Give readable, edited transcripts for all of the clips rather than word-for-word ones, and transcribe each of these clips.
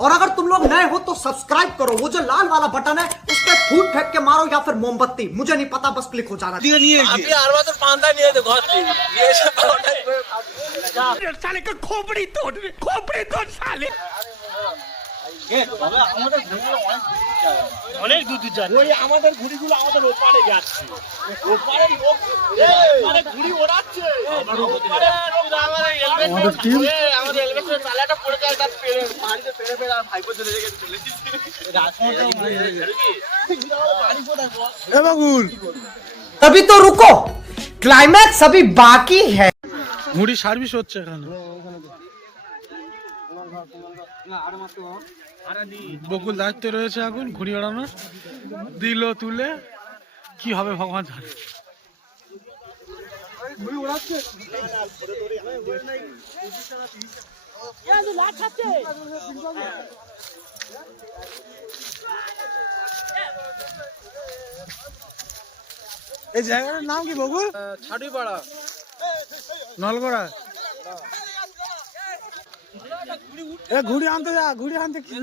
और अगर तुम लोग नए हो तो सब्सक्राइब करो, वो जो लाल वाला बटन है उस पर फूट फेंक के मारो या फिर मोमबत्ती, मुझे नहीं पता, बस क्लिक हो जाना। अभी आरवा तो पांदा नहीं है तो घोट ली ये सब साले का खोपड़ी तोड़ साले অনেক দূর যাচ্ছে ওই আমাদের ঘুড়িগুলো আমাদের ওপারে যাচ্ছে ওপারে লোক মানে ঘুড়ি ওড়াচ্ছে আমাদের এলভেস্টার তালাটা পড়ে যায় তার পেড়ে বাড়িতে পেড়ে আর ভাইপো চলে গেছে চলেছিস এ বাগুল अभी तो रुको, क्लाइमैक्स अभी बाकी है। ঘুড়ি সার্ভিস হচ্ছে এখানে বকুল দায়িত্বে রয়েছে এখন ঘুড়ি ওড়ানোর, দিল তুলে কি হবে ভগবান জানে। এই জায়গাটার নাম কি বকুল? ছাড়িপাড়া নলগড়া। এ ঘুড়ি আনতে যা, ঘুড়ি আনতে কি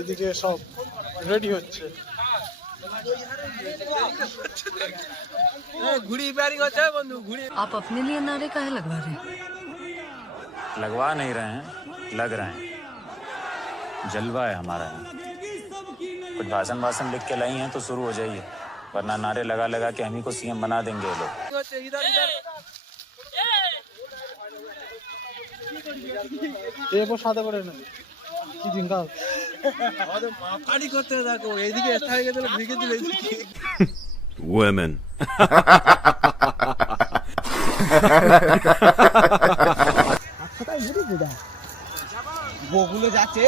এদিকে সব রেডি হচ্ছে। ঘুড়ি প্যারিং হচ্ছে বন্ধু ঘুড়ি। आप अपने लिए नारे काहे लगवा रहे हैं? लगवा नहीं रहे हैं, लग रहे हैं। जलवा है हमारा यहाँ। कुछ भाषण लिख के लाई हैं तो शुरू हो जाइए, वरना नारे लगा लगा के हम ही को सीएम बना देंगे ये लोग। সাথে করে না কি দিন কাল মাপাড়ি করতে থাকো, এইদিকে এসে হয়ে গেলে ভিগে দিলে women বগুলো যাচ্ছে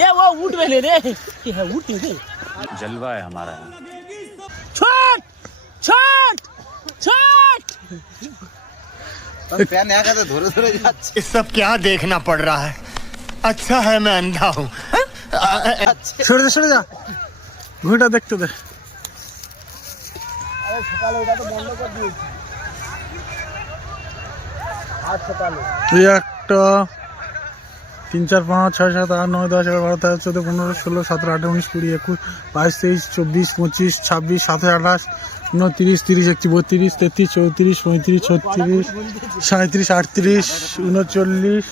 ये वो उठ में ले रे ये है उठ दे जलवा है हमारा यहाँ। छोट छोट छोट ये सब क्या देखना पड़ रहा है? अच्छा है मैं अंधा हूँ। সরে যা ঘুড়িটা দেখতে দে। এই একটা 3 4 5 6 7 8 9 10 11 12 13 14 15 16 17 18 19 20 21 22 23 24 25 26 27 28 29 30 31 32 33 34 35 36 37 38 39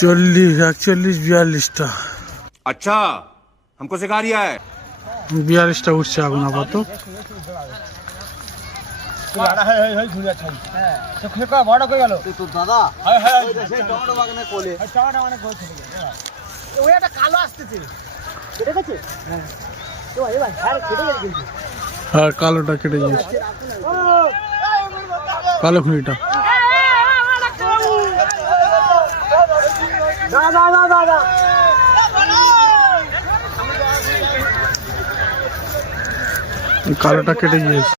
40 41 42টা। अच्छा हमको सिखा रिया है। 42টা উঠছে আগুন আপাতত। বড় কই গেল তো দাদা টমেটো বাগানে কোলে টমেটো মানে কোলে চলে গেল। ওই একটা কালো আসতেছে কেটে গেছে। হ্যাঁ এ ভাই আরে কেটে গেছে কিন্তু। আর কালোটা কেটে গেছে, কালো খুঁড়িটা। দাদা কালোটা কেটে গিয়েছে।